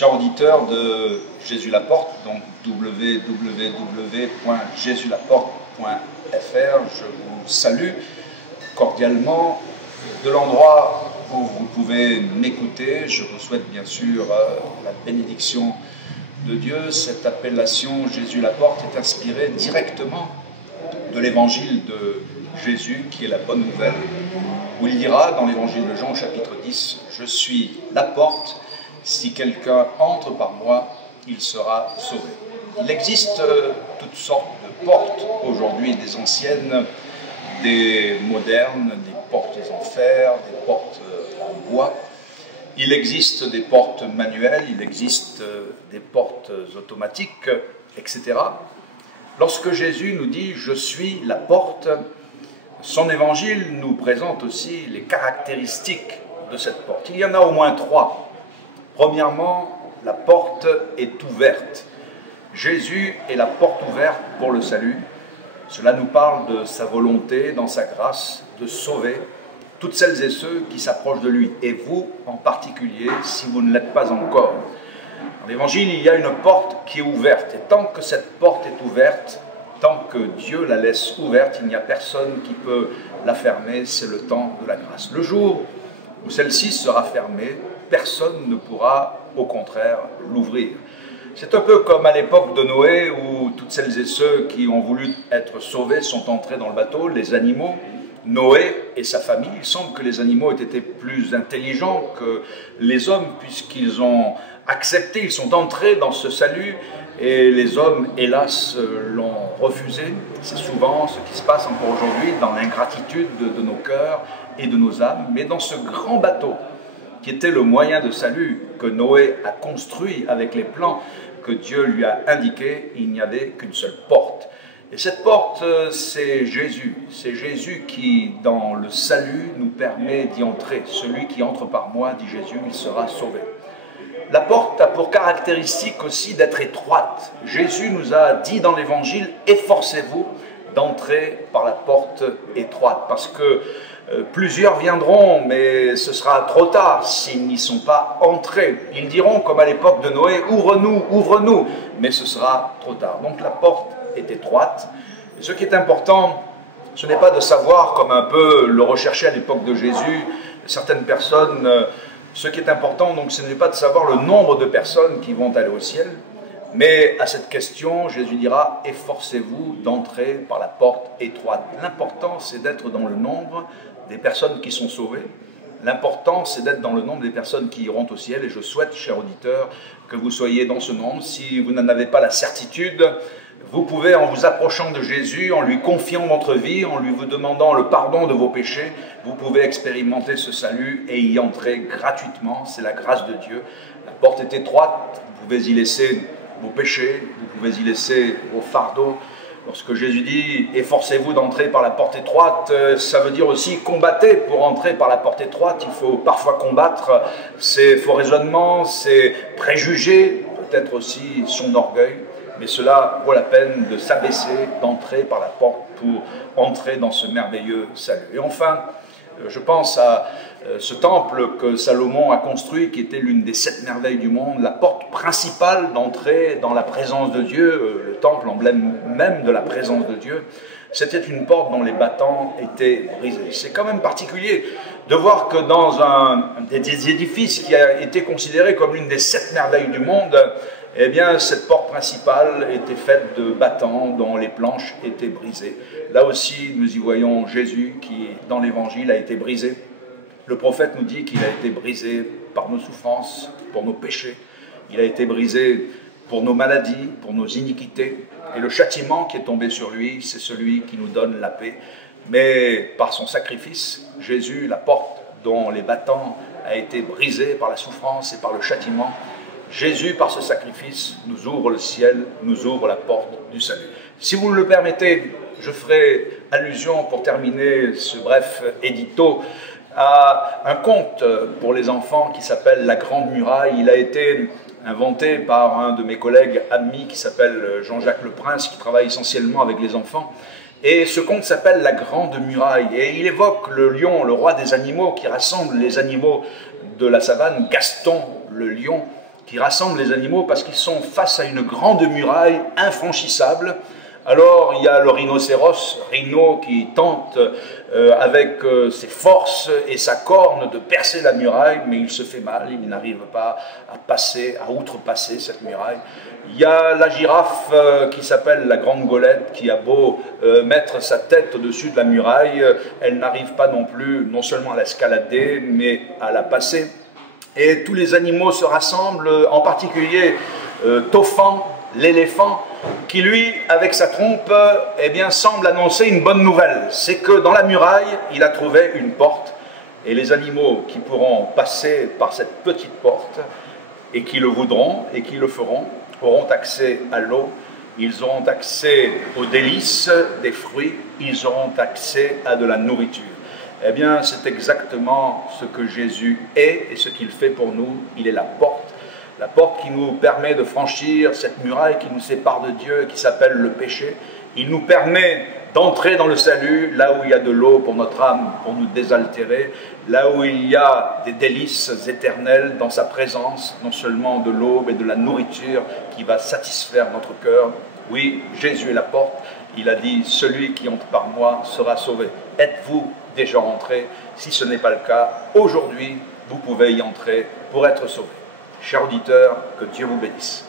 Chers auditeurs de Jésus Laporte, donc www.jesuslaporte.fr, je vous salue cordialement de l'endroit où vous pouvez m'écouter. Je vous souhaite bien sûr la bénédiction de Dieu. Cette appellation Jésus Laporte est inspirée directement de l'évangile de Jésus, qui est la bonne nouvelle, où il dira dans l'évangile de Jean au chapitre 10, « Je suis la porte, si quelqu'un entre par moi, il sera sauvé ». Il existe toutes sortes de portes aujourd'hui, des anciennes, des modernes, des portes en fer, des portes en bois. Il existe des portes manuelles, il existe des portes automatiques, etc. Lorsque Jésus nous dit « Je suis la porte », son évangile nous présente aussi les caractéristiques de cette porte. Il y en a au moins trois. Premièrement, la porte est ouverte. Jésus est la porte ouverte pour le salut. Cela nous parle de sa volonté, dans sa grâce, de sauver toutes celles et ceux qui s'approchent de lui. Et vous, en particulier, si vous ne l'êtes pas encore. Dans l'Évangile, il y a une porte qui est ouverte. Et tant que cette porte est ouverte, tant que Dieu la laisse ouverte, il n'y a personne qui peut la fermer. C'est le temps de la grâce. Le jour où celle-ci sera fermée, personne ne pourra, au contraire, l'ouvrir. C'est un peu comme à l'époque de Noé, où toutes celles et ceux qui ont voulu être sauvés sont entrés dans le bateau, les animaux. Noé et sa famille, il semble que les animaux aient été plus intelligents que les hommes, puisqu'ils ont accepté, ils sont entrés dans ce salut, et les hommes, hélas, l'ont refusé. C'est souvent ce qui se passe encore aujourd'hui dans l'ingratitude de nos cœurs et de nos âmes. Mais dans ce grand bateau, qui était le moyen de salut que Noé a construit avec les plans que Dieu lui a indiqués, il n'y avait qu'une seule porte. Et cette porte, c'est Jésus. C'est Jésus qui, dans le salut, nous permet d'y entrer. Celui qui entre par moi, dit Jésus, il sera sauvé. La porte a pour caractéristique aussi d'être étroite. Jésus nous a dit dans l'Évangile, efforcez-vous d'entrer par la porte étroite, parce que plusieurs viendront, mais ce sera trop tard s'ils n'y sont pas entrés. Ils diront, comme à l'époque de Noé, ouvre-nous, ouvre-nous, mais ce sera trop tard. Donc la porte est étroite. Et ce qui est important, ce n'est pas de savoir, comme un peu le recherchaient à l'époque de Jésus, certaines personnes, ce qui est important, donc, ce n'est pas de savoir le nombre de personnes qui vont aller au ciel, mais à cette question, Jésus dira, efforcez-vous d'entrer par la porte étroite. L'important, c'est d'être dans le nombre des personnes qui sont sauvées. L'important, c'est d'être dans le nombre des personnes qui iront au ciel. Et je souhaite, chers auditeurs, que vous soyez dans ce nombre. Si vous n'en avez pas la certitude, vous pouvez, en vous approchant de Jésus, en lui confiant votre vie, en lui vous demandant le pardon de vos péchés, vous pouvez expérimenter ce salut et y entrer gratuitement. C'est la grâce de Dieu. La porte est étroite, vous pouvez y laisser vos péchés, vous pouvez y laisser vos fardeaux. Lorsque Jésus dit « efforcez-vous d'entrer par la porte étroite », ça veut dire aussi « combattez pour entrer par la porte étroite ». Il faut parfois combattre ses faux raisonnements, ses préjugés, peut-être aussi son orgueil. Mais cela vaut la peine de s'abaisser, d'entrer par la porte pour entrer dans ce merveilleux salut. Et enfin, je pense à ce temple que Salomon a construit, qui était l'une des 7 merveilles du monde, la porte principale d'entrée dans la présence de Dieu, le temple, emblème même de la présence de Dieu. C'était une porte dont les battants étaient brisés. C'est quand même particulier de voir que dans un des édifices qui a été considéré comme l'une des 7 merveilles du monde, eh bien, cette porte principale était faite de battants dont les planches étaient brisées. Là aussi, nous y voyons Jésus qui, dans l'Évangile, a été brisé. Le prophète nous dit qu'il a été brisé par nos souffrances, pour nos péchés. Il a été brisé pour nos maladies, pour nos iniquités. Et le châtiment qui est tombé sur lui, c'est celui qui nous donne la paix. Mais par son sacrifice, Jésus, la porte dont les battants a été brisée par la souffrance et par le châtiment, Jésus, par ce sacrifice, nous ouvre le ciel, nous ouvre la porte du salut. Si vous me le permettez, je ferai allusion, pour terminer ce bref édito, à un conte pour les enfants qui s'appelle « La Grande Muraille ». Il a été inventé par un de mes collègues amis qui s'appelle Jean-Jacques Le Prince, qui travaille essentiellement avec les enfants. Et ce conte s'appelle « La Grande Muraille ». Et il évoque le lion, le roi des animaux, qui rassemble les animaux de la savane, Gaston, le lion, qui rassemble les animaux parce qu'ils sont face à une grande muraille infranchissable. Alors il y a le rhinocéros, Rhino, qui tente avec ses forces et sa corne de percer la muraille, mais il se fait mal, il n'arrive pas à passer, à outrepasser cette muraille. Il y a la girafe qui s'appelle la grande golette, qui a beau mettre sa tête au-dessus de la muraille, elle n'arrive pas non plus, non seulement à l'escalader, mais à la passer. Et tous les animaux se rassemblent, en particulier Tophan, l'éléphant, qui lui, avec sa trompe, eh bien, semble annoncer une bonne nouvelle. C'est que dans la muraille, il a trouvé une porte, et les animaux qui pourront passer par cette petite porte, et qui le voudront, et qui le feront, auront accès à l'eau, ils auront accès aux délices des fruits, ils auront accès à de la nourriture. Eh bien, c'est exactement ce que Jésus est et ce qu'il fait pour nous. Il est la porte qui nous permet de franchir cette muraille qui nous sépare de Dieu, qui s'appelle le péché. Il nous permet d'entrer dans le salut, là où il y a de l'eau pour notre âme, pour nous désaltérer, là où il y a des délices éternelles dans sa présence, non seulement de l'eau, mais de la nourriture qui va satisfaire notre cœur. Oui, Jésus est la porte. Il a dit, celui qui entre par moi sera sauvé. Êtes-vous déjà rentré? Si ce n'est pas le cas, aujourd'hui, vous pouvez y entrer pour être sauvé. Chers auditeurs, que Dieu vous bénisse.